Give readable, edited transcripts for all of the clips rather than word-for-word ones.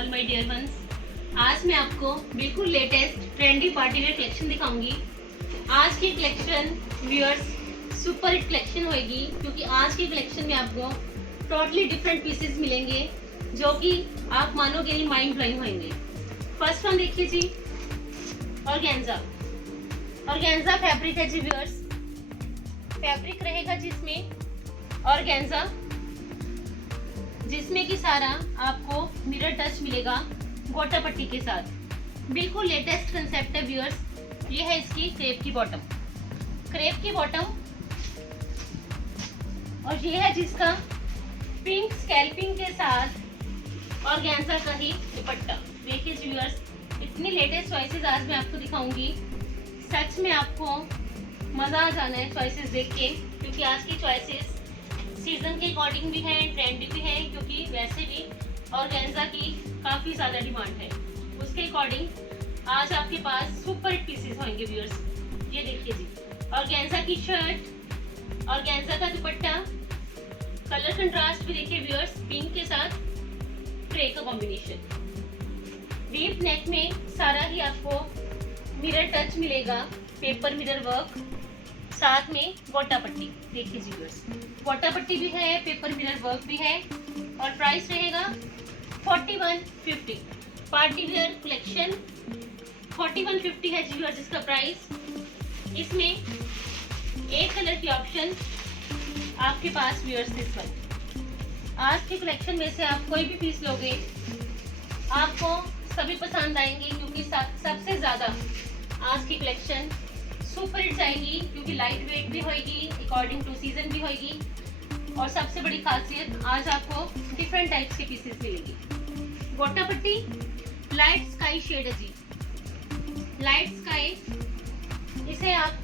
All my dear ones. आज मैं आपको बिल्कुल latest trendy party wear collection दिखाऊंगी। आज की collection viewers super hit collection होगी, क्योंकि आज की कलेक्शन में आपको टोटली डिफरेंट पीसेस मिलेंगे जो कि आप मानोगे नहीं, माइंड ब्लोइंग होंगे। फर्स्ट वन देखिए जी, ऑर्गेन्जा। ऑर्गेन्जा फैब्रिक है जी व्यूअर्स। फैब्रिक रहेगा जिसमें ऑर्गेन्जा, जिसमें कि सारा आपको मिरर टच मिलेगा गोटा पट्टी के साथ। बिल्कुल लेटेस्ट कंसेप्ट है व्यूअर्स। ये है इसकी क्रेप की बॉटम, क्रेप की बॉटम, और ये है जिसका पिंक स्कैल्पिंग के साथ ऑर्गेन्जा का ही दुपट्टा। देखिए जी व्यूअर्स, इतनी लेटेस्ट चॉइसेस आज मैं आपको दिखाऊंगी। सच में आपको मजा आ जाना है चॉइसेस देख के, क्योंकि आज की चॉइसेस सीजन के अकॉर्डिंग भी है, ट्रेंडी भी है, क्योंकि वैसे भी ऑर्गेन्जा की काफ़ी ज़्यादा डिमांड है। उसके अकॉर्डिंग आज आपके पास सुपर हिट पीसेस होंगे व्यूअर्स। ये देखिए जी, ऑर्गेन्जा की शर्ट, ऑर्गेन्जा का दुपट्टा, कलर कंट्रास्ट भी देखिए व्यूअर्स, पिंक के साथ ग्रे का कॉम्बिनेशन। डीप नेक में सारा ही आपको मिरर टच मिलेगा, पेपर मिरर वर्क, साथ में गोटा पट्टी। देखिए जी व्यूअर्स, गोटा पट्टी भी है, पेपर मिरर वर्क भी है, और प्राइस रहेगा 4150। पार्टी वेयर कलेक्शन 4150 है जी व्यूअर्स इसका प्राइस। इसमें एक कलर की ऑप्शन आपके पास व्यूअर्स दिस वन। आज की कलेक्शन में से आप कोई भी पीस लोगे आपको सभी पसंद आएंगे, क्योंकि सबसे ज़्यादा आज की कलेक्शन सुपर हिट जाएगी, क्योंकि लाइट वेट भी होगी, अकॉर्डिंग टू सीजन भी होगी, और सबसे बड़ी खासियत आज आपको डिफरेंट टाइप्स के पीसेस मिलेंगे। गोटा पट्टी लाइट स्काई शेड है जी, लाइट स्काई। इसे आप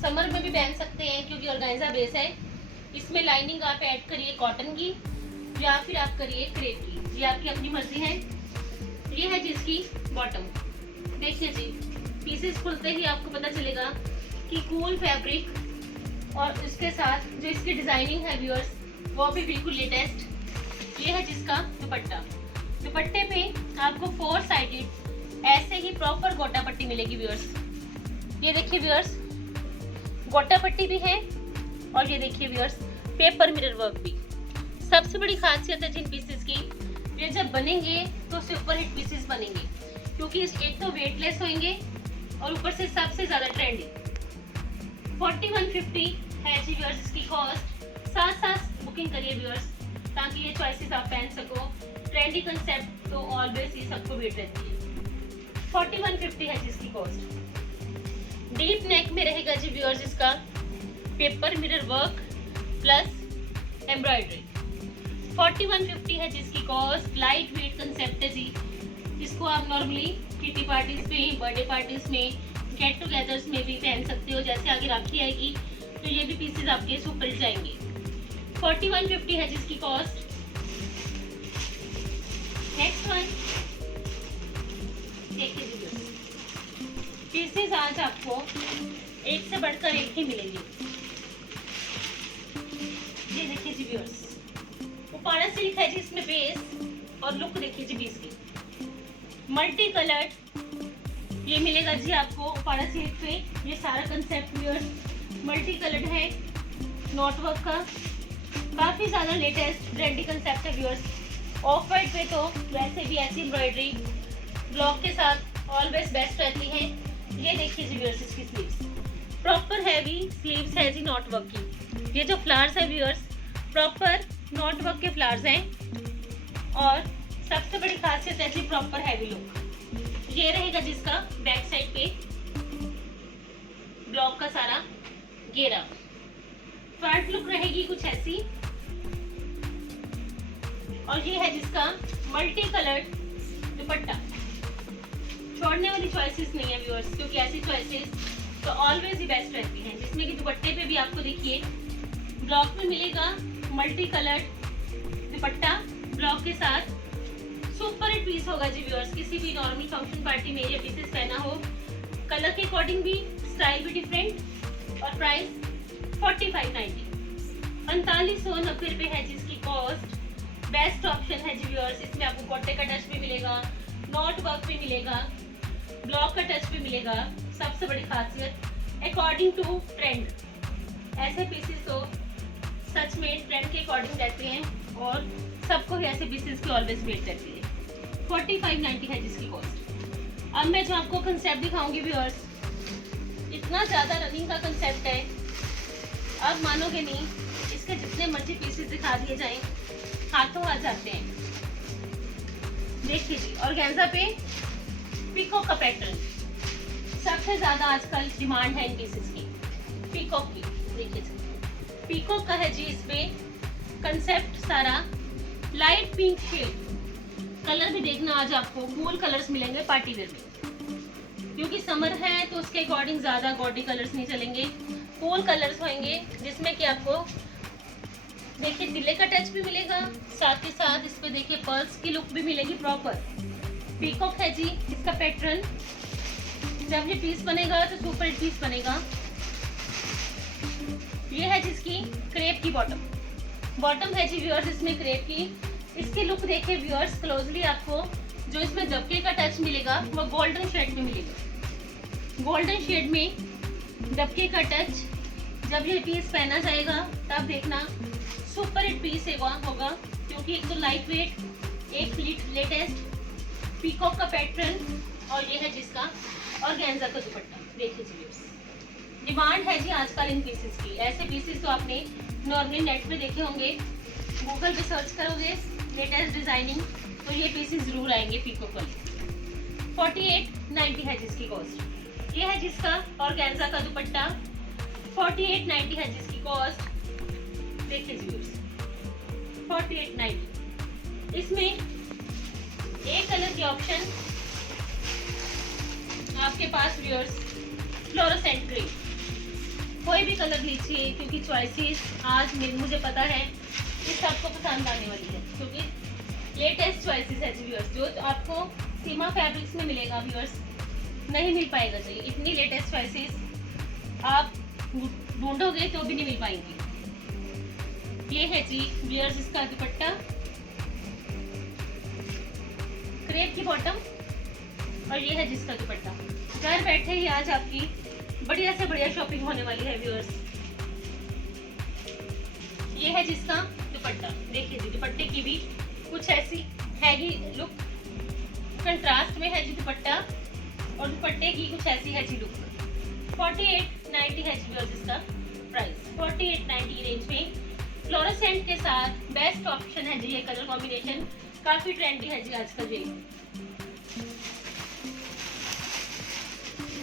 समर में भी पहन सकते हैं, क्योंकि ऑर्गेन्जा बेस है। इसमें लाइनिंग आप ऐड करिए कॉटन की, या फिर आप करिए क्रेप की, ये आपकी अपनी मर्जी है। ये है जिसकी बॉटम। देखिए जी, पीसेस खुलते ही आपको पता चलेगा कि कूल फैब्रिक, और इसके साथ जो इसकी डिजाइनिंग है व्यूअर्स वो भी बिल्कुल लेटेस्ट। ये है जिसका दुपट्टा। दुपट्टे पे आपको 4 साइडेड ऐसे ही प्रॉपर गोटा पट्टी मिलेगी व्यूअर्स। ये देखिए व्यूअर्स, गोटा पट्टी भी है, और ये देखिए व्यूअर्स पेपर मिरर वर्क भी। सबसे बड़ी खासियत है जिन पीसेस की, ये जब बनेंगे तो सुपर हिट पीसेस बनेंगे, क्योंकि एक तो वेटलेस होंगे और ऊपर से सबसे ज्यादा ट्रेंडी। 4150 है जी व्यूअर्स इसकी कॉस्ट। साथ साथ बुकिंग करिए व्यूअर्स, ताकि ये चॉइसेस आप पहन सको। ट्रेंडी कंसेप्ट तो ऑलवेज ही सबको वेट रहती है। 4150 है जिसकी कॉस्ट। डीप नेक में रहेगा जी व्यूअर्स इसका paper mirror work plus embroidery. 4150 है जिसकी कॉस्ट। लाइट वेट कंसेप्ट है जी, इसको आप नॉर्मली किटी पार्टीज में, बर्थडे पार्टीज में, गेट टुगेदर्स में भी पहन सकते हो। जैसे आगे राखी आएगी तो ये भी पीसेस आपके सुपर जाएंगे। 4150 है जिसकी कॉस्ट। नेक्स्ट वन देखिए जी, पीसेस आज आपको एक से बढ़कर एक ही मिलेंगे। ये देखिए जी व्यूअर्स, उपाड़ा सिल्क है जी इसमें बेस, और लुक देखिए जी बेस की मल्टी कलर्ड ये मिलेगा जी आपको उपाड़ा सिल्क पे। ये सारा कंसेप्ट व्यूअर्स मल्टी कलर्ड है, नॉट वर्क का, काफी ज्यादा लेटेस्ट ट्रेंडी कंसेप्ट है व्यूअर्स। ऑफ वाइट पे तो वैसे भी ऐसी एम्ब्रॉयडरी ब्लॉक के साथ ऑलवेज बेस्ट रहती है। ये देखिए जी व्यूअर्स इसकी स्लीव्स, प्रॉपर हैवी स्लीव्स है जी नॉट वर्क की। ये जो फ्लावर्स है व्यूअर्स प्रॉपर नॉट वर्क के फ्लावर्स हैं, और सबसे बड़ी खासियत है जी प्रॉपर हैवी लुक। ये रहेगा जिसका बैक साइड पे ब्लॉक का सारा घेरा। फ्रंट लुक रहेगी कुछ ऐसी, और ये है जिसका मल्टी कलर्ड दुपट्टा। छोड़ने वाली चॉइसेस नहीं है व्यूअर्स, क्योंकि ऐसी चॉइसेस तो ऑलवेज ही बेस्ट रहती हैं, जिसमें कि दुपट्टे पे भी आपको देखिए ब्लॉक में मिलेगा मल्टी कलर्ड दुपट्टा ब्लॉक के साथ। सुपर हिट पीस होगा जी व्यूअर्स। किसी भी नॉर्मल फंक्शन पार्टी में ये पीसेस पहना हो, कलर के अकॉर्डिंग भी, स्टाइल भी डिफरेंट, और प्राइस 4590 4590 रुपये है जिसकी कॉस्ट। बेस्ट ऑप्शन है जी व्यूअर्स। इसमें आपको गोटे का टच भी मिलेगा, नॉट वर्क भी मिलेगा, ब्लॉक का टच भी मिलेगा। सबसे बड़ी खासियत अकॉर्डिंग टू ट्रेंड, ऐसे पीसेस तो सच में ट्रेंड के अकॉर्डिंग रहते हैं और सबको ही ऐसे पीसेस की ऑलवेज वेट रहती है। 4590 है जिसकी कॉस्ट। अब मैं जो आपको कंसेप्ट दिखाऊंगी व्यूअर्स, इतना ज़्यादा रनिंग का कंसेप्ट है, अब मानोगे नहीं, इसके जितने मर्जी पीसेस दिखा दिए जाएं हाथों आ जाते हैं। देखिए जी, ऑर्गेन्जा पे पीकॉक का पैटर्न सबसे ज्यादा आजकल डिमांड है इन पीसेस की, पीकॉक की। देखिए जी, पीकॉक का है जी। इसमें कंसेप्ट सारा लाइट पिंक शेड, कलर भी देखना आज आपको कूल कलर्स मिलेंगे पार्टी वेयर में, क्योंकि समर है तो उसके अकॉर्डिंग ज्यादा गॉडी कलर्स नहीं चलेंगे, कूल कलर्स होंगे जिसमें कि आपको देखिए तिले का टच भी मिलेगा, साथ ही साथ इस पे देखिए पर्ल्स की लुक भी मिलेगी प्रॉपर। पीकॉक है जी इसका पैटर्न। जब ये पीस बनेगा तो सुपर हिट पीस बनेगा। ये है जिसकी क्रेप की बॉटम, बॉटम है जी व्यूअर्स इसमें क्रेप की। इसकी लुक देखिए व्यूअर्स क्लोजली, आपको जो इसमें दबके का टच मिलेगा वो गोल्डन शेड में मिलेगा। गोल्डन शेड में दबके का टच जब ये पीस पहना जाएगा तब देखना सुपर हिट पीस होगा, क्योंकि एक तो लाइट वेट, एक लेटेस्ट पीकॉक का पैटर्न और ये है जिसका ऑर्गेन्जा का दुपट्टा। देखिए जी, डिमांड है जी आजकल इन पीसेस की। ऐसे पीसेस तो आपने नॉर्मली नेट पे देखे होंगे, गूगल पे सर्च करोगे लेटेस्ट डिजाइनिंग तो ये पीसेस जरूर आएंगे पीकॉक वाले। 4890 है जिसकी कॉस्ट। ये है जिसका ऑर्गेन्जा का दुपट्टा, 4890 है जिसकी कॉस्ट। देखिए व्यूअर्स 4890। इसमें एक कलर की ऑप्शन आपके पास व्यूअर्स फ्लोरोसेंट ग्रे, कोई भी कलर लीजिए क्योंकि चॉइसेस आज मुझे पता है कि सबको पसंद आने वाली है, क्योंकि लेटेस्ट चॉइसेस है व्यूअर्स जो आपको सीमा फैब्रिक्स में मिलेगा व्यूअर्स, नहीं मिल पाएगा चाहिए। इतनी लेटेस्ट चॉइसेस आप ढूंढोगे तो भी नहीं मिल पाएंगी। ये है जी व्यूअर्स इसका दुपट्टा, क्रेप की बॉटम और ये है जिसका दुपट्टा। घर बैठे ही आज आपकी बढ़िया से बढ़िया शॉपिंग होने वाली है व्यूअर्स। ये है जिसका दुपट्टा। देखिए जी, दुपट्टे की भी कुछ ऐसी हैगी लुक, कंट्रास्ट में है जी दुपट्टा और दुपट्टे की कुछ ऐसी है जी लुक। 4890 है जी व्यूअर्स इसका प्राइस। 4890 रेंज में फ्लोरोसेंट के साथ बेस्ट ऑप्शन है जी। ये कलर कॉम्बिनेशन काफी ट्रेंडी है जी आजकल ये।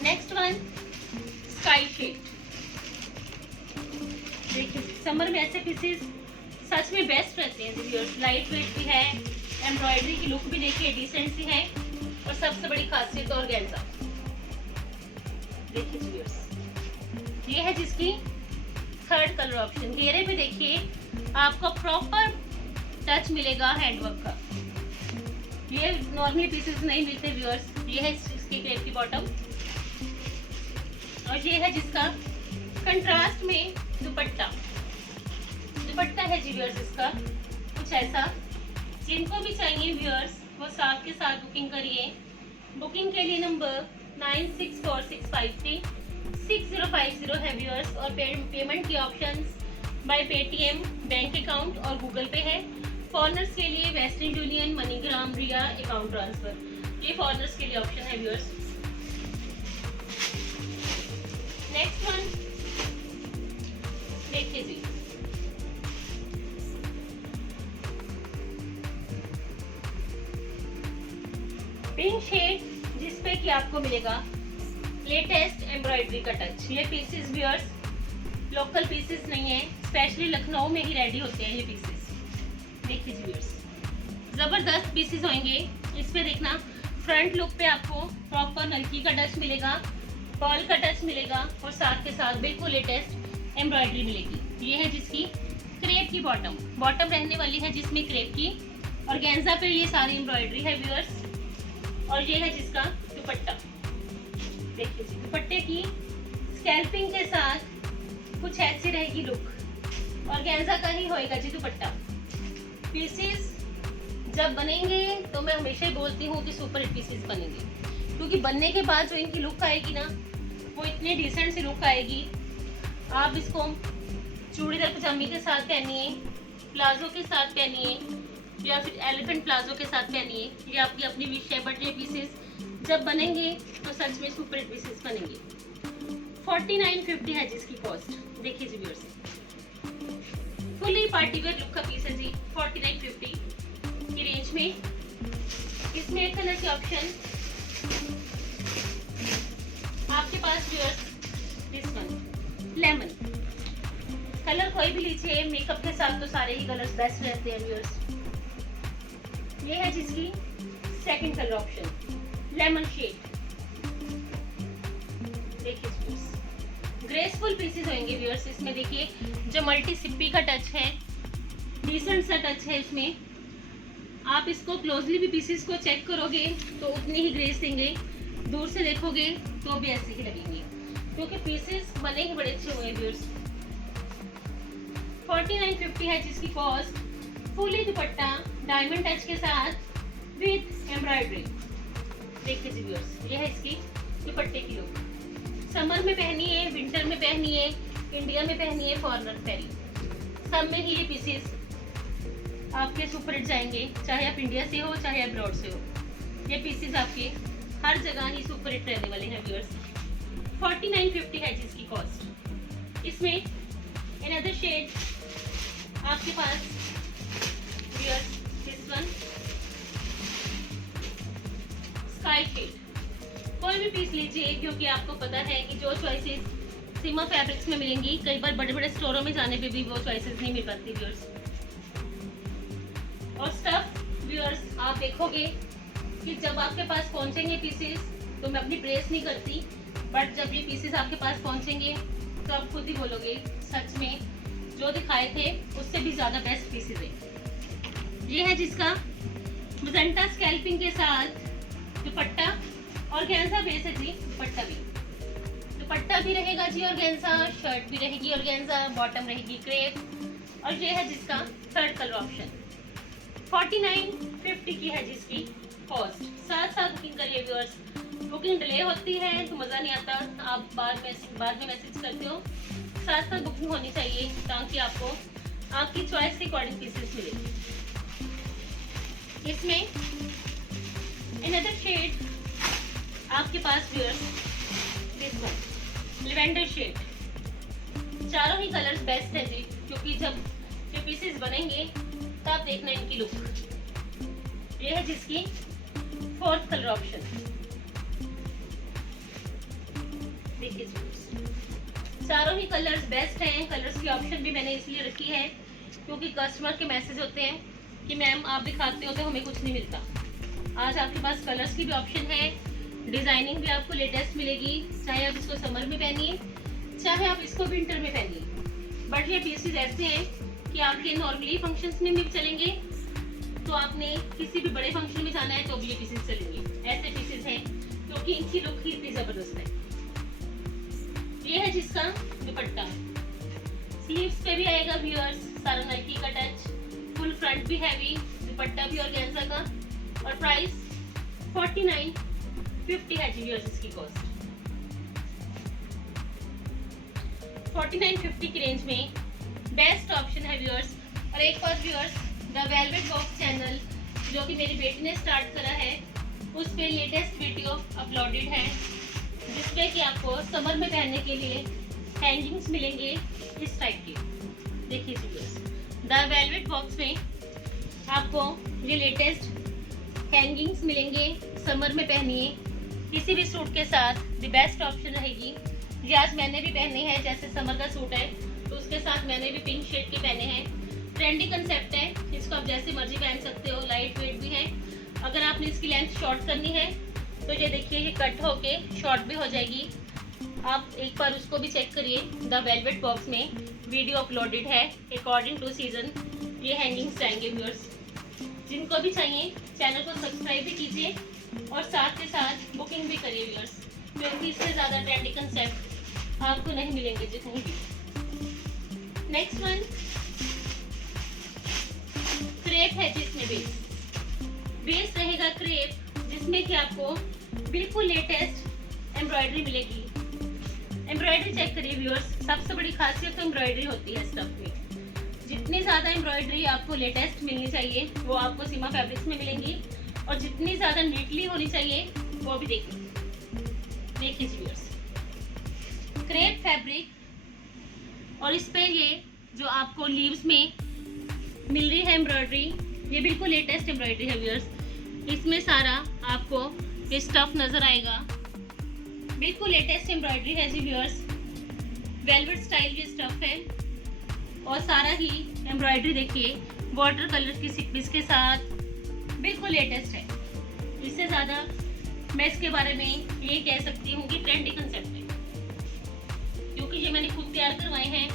Next one sky shade. देखिए समर में ऐसे पीसेस सच में बेस्ट रहते हैं व्यूअर्स, लाइट वेट भी है, एम्ब्रॉयडरी की लुक भी देखिए डिसेंट सी है और सबसे बड़ी खासियत ऑर्गेन्जा। देखिए व्यूअर्स, ये है जिसकी थर्ड कलर ऑप्शन। घेरे पे देखिए आपको प्रॉपर टच मिलेगा हैंडवर्क का, ये नॉर्मली पीसेस नहीं मिलते व्यूअर्स। ये है इसकी क्रेप की बॉटम और ये है जिसका कंट्रास्ट में दुपट्टा। दुपट्टा है जी व्यूअर्स इसका कुछ ऐसा। जिनको भी चाहिए व्यूअर्स वो साथ के साथ बुकिंग करिए। बुकिंग के लिए नंबर 9646536050 है व्यूअर्स और पेमेंट की options by Paytm, bank account और गूगल पे है। फॉरनर्स के लिए Western Union, MoneyGram, Ria, account transfer, ये फॉरनर्स के लिए ऑप्शन है व्यूअर्स। नेक्स्ट वन देखिए जी, पिंक शेड जिसपे कि आपको मिलेगा लेटेस्ट एम्ब्रॉयडरी का टच। ये पीसेस व्यूअर्स लोकल पीसेस नहीं है, स्पेशली लखनऊ में ही रेडी होते हैं ये पीसेस। देखिए व्यूअर्स जबरदस्त पीसेस होंगे। इस पे देखना फ्रंट लुक पे आपको प्रॉपर नलकी का टच मिलेगा, पर्ल का टच मिलेगा और साथ के साथ बिल्कुल लेटेस्ट एम्ब्रॉयडरी मिलेगी। ये है जिसकी क्रेप की बॉटम, बॉटम रहने वाली है जिसमें क्रेप की। ऑर्गेन्जा पे ये सारी एम्ब्रॉयडरी है व्यूअर्स और ये है जिसका दुपट्टा। देखिए जी, दुपट्टे की स्कैल्पिंग के साथ कुछ ऐसी रहेगी लुक, ऑर्गेन्जा का ही होएगा जी दुपट्टा। पीसेस जब बनेंगे तो मैं हमेशा ही बोलती हूँ कि सुपर हिट पीसेस बनेंगे, क्योंकि बनने के बाद जो इनकी लुक आएगी ना, वो इतनी डिसेंट सी लुक आएगी। आप इसको चूड़ीदार पजामी के साथ पहनिए, प्लाजो के साथ पहनिए, या फिर एलिफेंट प्लाजो के साथ पहनिए। ये आपकी अपनी विश है, बट ये पीसेस जब बनेंगे तो सच में सुपर हिट पीसेस बनेंगे। 4950 है जिसकी कॉस्ट। देखिए जी viewers, fully party wear look का पीस है जी 4950 की रेंज में। इसमें एक कलर के ऑप्शन आपके पास viewers, this one lemon colour, कोई भी लीजिए, मेकअप के साथ तो सारे ही कलर्स बेस्ट रहते हैं व्यूअर्स। ये है जिसकी second colour option, lemon shade. देखिए ग्रेसफुल पीसेस होंगे व्यूअर्स। इसमें देखिए जो मल्टी सिप्पी का टच है, डिसेंट सा टच है इसमें। आप इसको क्लोजली भी पीसेस को चेक करोगे तो उतनी ही ग्रेस देंगे, दूर से देखोगे तो भी ऐसे ही लगेंगे, क्योंकि पीसेस बने ही बड़े अच्छे हुए व्यूअर्स। 4950 है जिसकी कॉस्ट। फुली दुपट्टा डायमंड टच के साथ विद एम्ब्रॉयडरी। देखिए जी व्यूअर्स, ये है इसकी दुपट्टे की लुक। समर में पहनिए, विंटर में पहनिए, इंडिया में पहनिए, फॉरनर पैरी, सब में ही ये पीसेस आपके सुपर हिट जाएंगे, चाहे आप इंडिया से हो चाहे अब्रॉड से हो। ये पीसेस आपके हर जगह ही सुपर हिट रहने वाले हैं व्यूअर्स। 4950 है जिसकी कॉस्ट। इसमें अनदर शेड आपके पास viewers, this one sky shade. कोई भी पीस लीजिए, क्योंकि आपको पता है कि जो चॉइसेस सीमा फैब्रिक्स में मिलेंगी, कई बार बड़े बड़े स्टोरों में जाने पे भी वो चॉइसेस नहीं मिल पाती व्यूअर्स। और स्टफ व्यूअर्स, आप देखोगे कि जब आपके पास पहुंचेंगे पीसेस, तो मैं अपनी प्रेस नहीं करती, बट जब ये पीसेस आपके पास पहुंचेंगे तो आप खुद ही बोलोगे सच में जो दिखाए थे उससे भी ज़्यादा बेस्ट पीसेस है। ये है जिसका मजेंटा स्कैल्पिंग के साथ दुपट्टा, ऑर्गेन्जा बेस है जी। दुपट्टा भी रहेगा जी ऑर्गेन्जा, शर्ट भी रहेगी ऑर्गेन्जा, बॉटम रहेगी क्रेप। और ये है जिसका थर्ड कलर ऑप्शन। 4950 की है जिसकी कॉस्ट। साथ साथ बुकिंग करिए व्यूअर्स, बुकिंग डिले होती है तो मज़ा नहीं आता, आप बाद में मैसेज करते हो। साथ साथ बुकिंग होनी चाहिए ताकि आपको आपकी चॉइस के अकॉर्डिंग पीसेस मिले। इसमें अनदर शेड आपके पास viewers, this one lavender shade. चारों ही कलर्स बेस्ट है जी, क्योंकि जब ये पीसेस बनेंगे तब देखना इनकी लुक। ये है जिसकी फोर्थ कलर ऑप्शन। देखिए चारों ही कलर्स बेस्ट हैं। कलर्स की ऑप्शन भी मैंने इसलिए रखी है क्योंकि कस्टमर के मैसेज होते हैं कि मैम आप दिखाते हो तो हमें कुछ नहीं मिलता। आज आपके पास कलर्स की भी ऑप्शन है, डिजाइनिंग भी आपको लेटेस्ट मिलेगी, चाहे आप इसको समर में पहनिए चाहे आप इसको विंटर में पहनिए। बट ये पीसेस ऐसे हैं कि आपके नॉर्मली फंक्शंस में भी चलेंगे, तो आपने किसी भी बड़े फंक्शन में जाना है तो भी ये पीसेस चलेंगे। ऐसे पीसेस हैं क्योंकि इनकी लुक ही इतनी जबरदस्त है। ये है जिसका दुपट्टा, स्लीव्स पे भी आएगा व्यूअर्स सारा नाइकी का टच, फुल फ्रंट भी हैवी, दुपट्टा भी ऑर्गेन्जा का, और प्राइस 4950 है जी व्यूअर्स इसकी कॉस्ट। 4950 की रेंज में बेस्ट ऑप्शन है व्यूअर्स। और एक बार viewers, the velvet box channel जो कि मेरी बेटी ने स्टार्ट करा है, उस पे लेटेस्ट वीडियो अपलोडेड है जिसपे कि आपको समर में पहनने के लिए हैंगिंग्स मिलेंगे इस टाइप के। देखिए व्यूअर्स, द वेलवेट बॉक्स में आपको ये लेटेस्ट हैंगिंग्स मिलेंगे। समर में पहनिए किसी भी सूट के साथ, द बेस्ट ऑप्शन रहेगी। ये आज मैंने भी पहने हैं, जैसे समर का सूट है तो उसके साथ मैंने भी पिंक शेड के पहने हैं। ट्रेंडी कंसेप्ट है, इसको आप जैसे मर्जी पहन सकते हो, लाइट वेट भी है। अगर आपने इसकी लेंथ शॉर्ट करनी है तो ये देखिए ये कट होके शॉर्ट भी हो जाएगी। आप एक बार उसको भी चेक करिए, द वेलवेट बॉक्स में वीडियो अपलोडेड है। अकॉर्डिंग टू सीजन ये हैंगिंग्स जाएंगे व्यूअर्स। जिनको भी चाहिए चैनल को सब्सक्राइब भी कीजिए और साथ के साथ बुकिंग भी करिए व्यूअर्स, क्योंकि इससे ज़्यादा ट्रेंडी कंसेप्ट आपको नहीं मिलेंगे जी कहीं भी। नेक्स्ट वन क्रेप है जिसमें भी बेस रहेगा क्रेप, जिसमें कि आपको बिल्कुल लेटेस्ट एम्ब्रॉयडरी मिलेगी। एम्ब्रॉयडरी चेक करिए व्यूअर्स, सबसे बड़ी खासियत तो एम्ब्रॉयडरी होती है स्टफ में। जितनी ज़्यादा एम्ब्रॉयडरी आपको लेटेस्ट मिलनी चाहिए वो आपको सीमा फैब्रिक्स में मिलेंगी, और जितनी ज़्यादा नीटली होनी चाहिए वो भी देखिए व्यूअर्स, क्रेप फैब्रिक, और इस पे ये जो आपको लीव्स में मिल रही है एम्ब्रॉयडरी, ये बिल्कुल लेटेस्ट एम्ब्रॉयडरी है व्यूअर्स। इसमें सारा आपको ये स्टफ नजर आएगा, बिल्कुल लेटेस्ट एम्ब्रॉयडरी है जी व्यूअर्स। वेलवेट स्टाइल ये स्टफ है, और सारा ही एम्ब्रॉयडरी देखिए वाटर कलर की सीक्वेंस के साथ बिल्कुल लेटेस्ट है। इससे ज़्यादा मैं इसके बारे में ये कह सकती हूँ कि ट्रेंडी कंसेप्ट है, क्योंकि ये मैंने खुद तैयार करवाए हैं,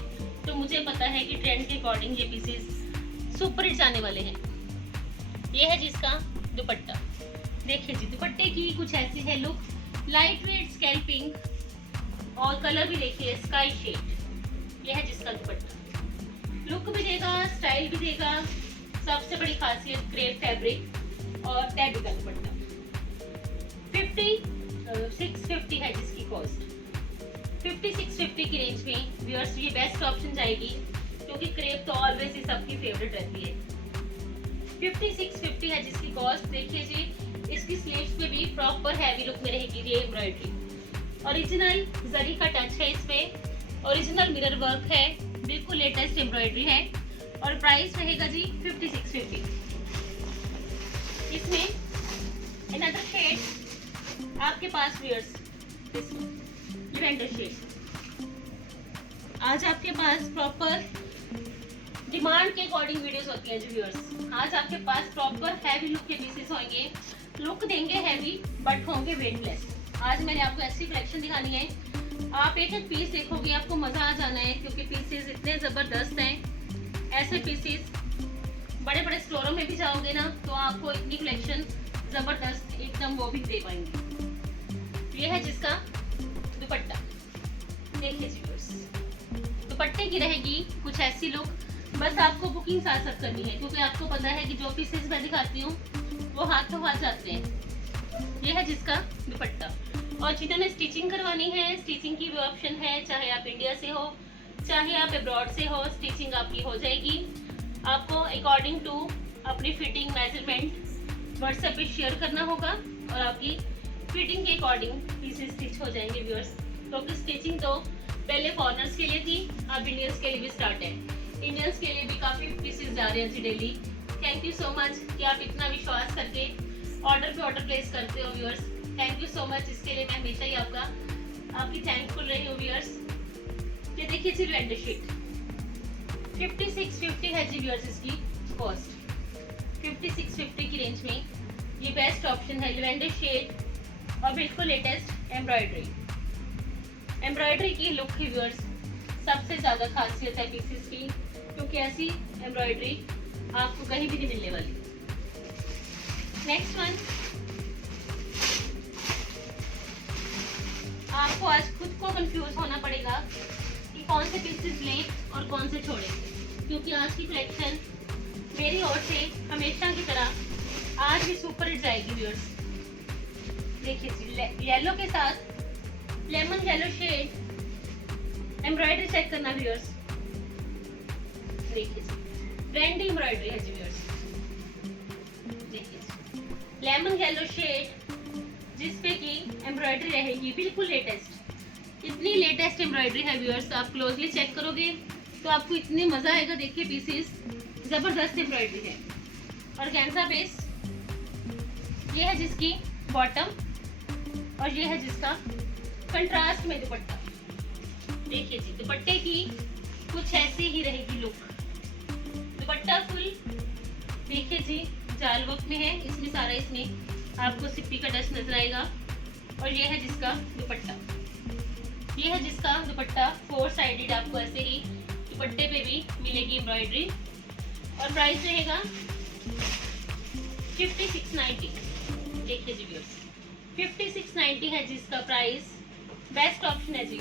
तो मुझे पता है कि ट्रेंड के अकॉर्डिंग ये पीसेस सुपर हिट जाने वाले हैं। ये है जिसका दुपट्टा, देखिए जी दुपट्टे की कुछ ऐसी है लुक, लाइट वेट स्कैल्पिंग, और कलर भी देखिए स्काई शेड। ये है जिसका दुपट्टा, लुक भी देगा, स्टाइल भी देगा। सबसे बड़ी खासियत क्रेप फैब्रिक और टैबी का दुपट्टा। 650 है जिसकी कॉस्ट। 5650 की रेंज में व्यूअर्स ये बेस्ट ऑप्शन जाएगी, क्योंकि क्रेप तो ऑलवेज ही सबकी फेवरेट रहती है। 5650 है जिसकी कॉस्ट। देखिए जी इसकी स्लीव्स पे भी प्रॉपर हैवी लुक में रहेगी ये एम्ब्रॉयडरी। ओरिजिनल जरी का टच है इसमें, ओरिजिनल मिरर वर्क है, बिल्कुल लेटेस्ट एम्ब्रॉयडरी है, और प्राइस रहेगा जी 5650। इसमें अनदर शेड आपके पास व्यूअर्स, लेवेंडर शेड। आज आपके पास प्रॉपर डिमांड के अकॉर्डिंग वीडियोस होती हैं जी व्यूअर्स। आज आपके पास प्रॉपर हैवी लुक के पीसेस होंगे, लुक देंगे हैवी बट होंगे वेटलेस। आज मैंने आपको ऐसी कलेक्शन दिखानी है, आप एक एक पीस देखोगे आपको मजा आ जाना है, क्योंकि पीसेस इतने जबरदस्त हैं। ऐसे पीसेस बड़े बड़े स्टोरों में भी जाओगे ना तो आपको इतनी कलेक्शन जबरदस्त एकदम वो भी दे पाएंगे। ये है जिसका दुपट्टा, देखिए जी व्यूअर्स, दुपट्टे की रहेगी कुछ ऐसी लुक। बस आपको बुकिंग साथ साथ करनी है, क्योंकि आपको पता है कि जो पीसेस मैं दिखाती हूँ वो हाथों हाथ जाते हैं। ये है जिसका दुपट्टा, और जिन्होंने स्टिचिंग करवानी है स्टिचिंग की भी ऑप्शन है, चाहे आप इंडिया से हो चाहे आप अब्रॉड से हो, स्टिचिंग आपकी हो जाएगी। आपको अकॉर्डिंग टू अपनी फिटिंग मेजरमेंट व्हाट्सएप पे शेयर करना होगा, और आपकी फिटिंग के अकॉर्डिंग पीसेस स्टिच हो जाएंगे व्यूअर्स। क्योंकि स्टिचिंग तो पहले फॉरनर्स के लिए थी, अब इंडियंस के लिए भी स्टार्ट है। इंडियंस के लिए भी काफ़ी पीसेस जा रहे हैं जी daily. Thank you so much कि आप इतना विश्वास करके ऑर्डर पे ऑर्डर प्लेस करते हो viewers. Thank you so much, इसके लिए मैं हमेशा ही आपकी थैंकफुल रही हूँ व्यूअर्स। ये देखिए जी लेवेंडर शेड, 5650 है जी व्यूअर्स इसकी कॉस्ट। 5650 की रेंज में ये बेस्ट ऑप्शन है, लेवेंडर शेड और बिल्कुल लेटेस्ट एम्ब्रॉयडरी। एम्ब्रॉयडरी की लुक की व्यूअर्स सबसे ज़्यादा खासियत है पीसेस की, क्योंकि ऐसी एम्ब्रॉयडरी आपको कहीं भी नहीं मिलने वाली। नेक्स्ट वन, आपको आज खुद को कंफ्यूज होना पड़ेगा कि कौन से पीसेस लें और कौन से छोड़ें, क्योंकि आज की कलेक्शन मेरी ओर से हमेशा की तरह आज भी सुपर हिट जाएगी व्यूअर्स। देखिए जी येलो के साथ lemon yellow shade embroidery check करना व्यूअर्स। देखिए ट्रेंडी एम्ब्रॉयडरी है जी व्यूअर्स। देखिए लेमन येलो शेड जिसपे की एम्ब्रॉयडरी रहेगी बिल्कुल लेटेस्ट। इतनी लेटेस्ट एम्ब्रॉयडरी है व्यूअर्स, आप क्लोजली चेक करोगे तो आपको इतनी मजा आएगा। देखिए पीसेस जबरदस्त एम्ब्रॉयडरी है। ऑर्गेन्जा बेस, ये है जिसकी बॉटम और ये है जिसका कंट्रास्ट में दुपट्टा। देखिए जी दुपट्टे की कुछ ऐसी ही रहेगी लुक। दुपट्टा फुल देखिए जी जाल वर्क में है, इसमें सारा इसमें आपको सिप्पी का डस्ट नजर आएगा। और ये है जिसका दुपट्टा, ये है जिसका दुपट्टा 4 साइडेड आपको ऐसे ही दुपट्टे पे भी मिलेगी एम्ब्रॉयडरी। और प्राइस रहेगा 5690। देखिए जी व्यूअर्स 5690 है जिसका प्राइस। बेस्ट ऑप्शन है जी,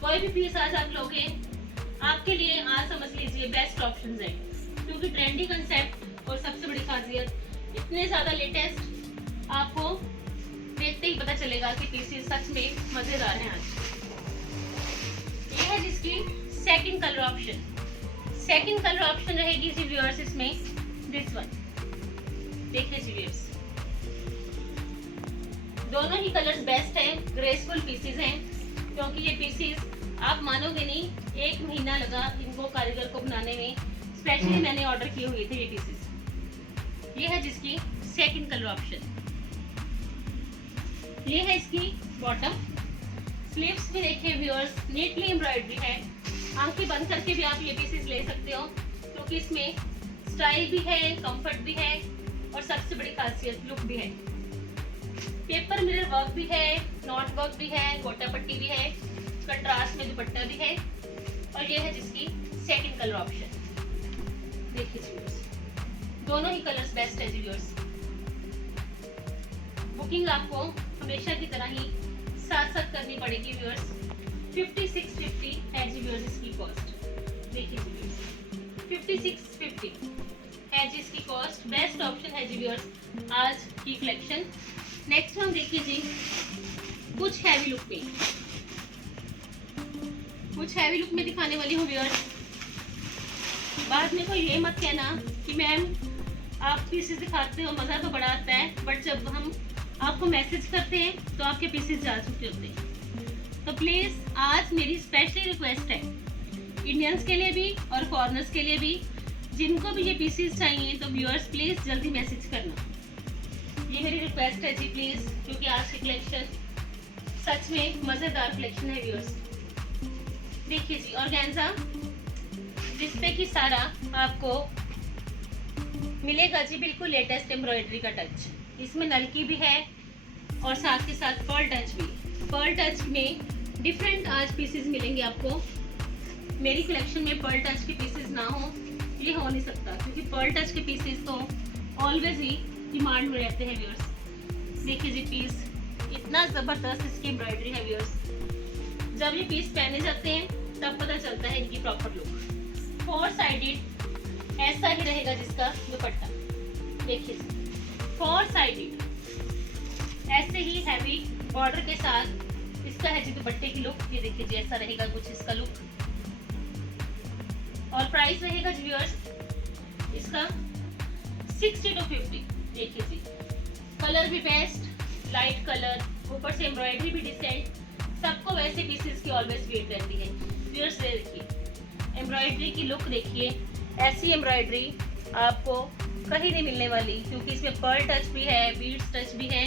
कोई भी पीस आज आप लोगे आपके लिए आज समझ लीजिए बेस्ट ऑप्शन है, क्योंकि ट्रेंडी कंसेप्ट और सबसे बड़ी खासियत इतने ज्यादा लेटेस्ट, आपको देखते ही पता चलेगा कि पीसेस सच में मजेदार हैं। आज ये है जिसकी second colour option. Second colour option रहेगी जी व्यूअर्स इसमें दिस वन। देखिए जी व्यूअर्स, दोनों ही कलर्स बेस्ट हैं, ग्रेसफुल पीसेस हैं, क्योंकि ये पीसेस आप मानोगे नहीं, 1 महीना लगा इनको कारीगर को बनाने में। स्पेशली मैंने ऑर्डर किए हुए थे ये पीसेस। ये है जिसकी सेकंड कलर ऑप्शन। ये है इसकी बॉटम। स्लीव्स भी देखिए व्यूअर्स, नीटली एम्ब्रॉयडरी है। आंखें बंद करके भी आप ये पीसेस ले सकते हो, क्योंकि इसमें स्टाइल भी है, कंफर्ट भी है, और सबसे बड़ी खासियत लुक भी है। पेपर मिरर वर्क भी है, नॉट वर्क भी है, गोटा पट्टी भी है, कंट्रास्ट में दुपट्टा भी है। और ये है जिसकी सेकंड कलर ऑप्शन। देखिए व्यूअर्स, दोनों ही कलर्स बेस्ट है जी व्यूअर्स। बुकिंग आपको हमेशा की तरह ही साथ साथ करनी पड़ेगी व्यूअर्स। 5650 है जी व्यूअर्स इसकी कॉस्ट। देखिए जी व्यूअर्स, 5650 है जी इसकी कॉस्ट। बेस्ट ऑप्शन है जी व्यूअर्स आज की कलेक्शन। नेक्स्ट हम देखिए जी कुछ हैवी लुक में, कुछ हैवी लुक में दिखाने वाली हूँ व्यूअर्स। बाद में कोई ये मत कहना कि मैम आप पीसेस दिखाते हो, मज़ा तो बड़ा आता है, बट जब हम आपको मैसेज करते हैं तो आपके पीसेस जा चुके होते हैं। तो प्लीज़ आज मेरी स्पेशली रिक्वेस्ट है इंडियंस के लिए भी और फॉरेनर्स के लिए भी, जिनको भी ये पीसेस चाहिए तो व्यूअर्स प्लीज़ जल्दी मैसेज करना। ये मेरी रिक्वेस्ट है जी प्लीज़, क्योंकि आज की कलेक्शन सच में मज़ेदार कलेक्शन है व्यूअर्स। देखिए जी, ऑर्गेन्जा जिसपे कि सारा आपको मिलेगा जी बिल्कुल लेटेस्ट एम्ब्रॉयडरी का टच। इसमें नलकी भी है और साथ के साथ पर्ल टच भी। पर्ल टच में डिफरेंट आज पीसेस मिलेंगे आपको। मेरी कलेक्शन में पर्ल टच के पीसेस ना हो ये हो नहीं सकता, क्योंकि पर्ल टच के पीसेस तो ऑलवेज ही डिमांड में रहते हैं व्यूअर्स। देखिए जी पीस, इतना ज़बरदस्त इसकी एम्ब्रॉयडरी है व्यूअर्स। जब ये पीस पहने जाते हैं तब पता चलता है इनकी प्रॉपर लुक। 4 साइडेड ऐसा ही रहेगा जिसका दुपट्टा। देखिए 4 साइडेड ऐसे ही हैवी बॉर्डर के साथ इसका है जी दुपट्टे की लुक। ये देखिए जी ऐसा रहेगा कुछ इसका लुक। और प्राइस रहेगा जी व्यूअर्स इसका 60 to 50। देखिए जी कलर भी बेस्ट, लाइट कलर, ऊपर से एम्ब्रॉयडरी भी डिसेंट। सबको वैसे पीसेस की ऑलवेज वेट रहती है व्यूअर्स। देखिए एम्ब्रॉयडरी की लुक देखिए, ऐसी एम्ब्रॉयडरी आपको कहीं नहीं मिलने वाली, क्योंकि इसमें पर्ल टच भी है, बीड्स टच भी है,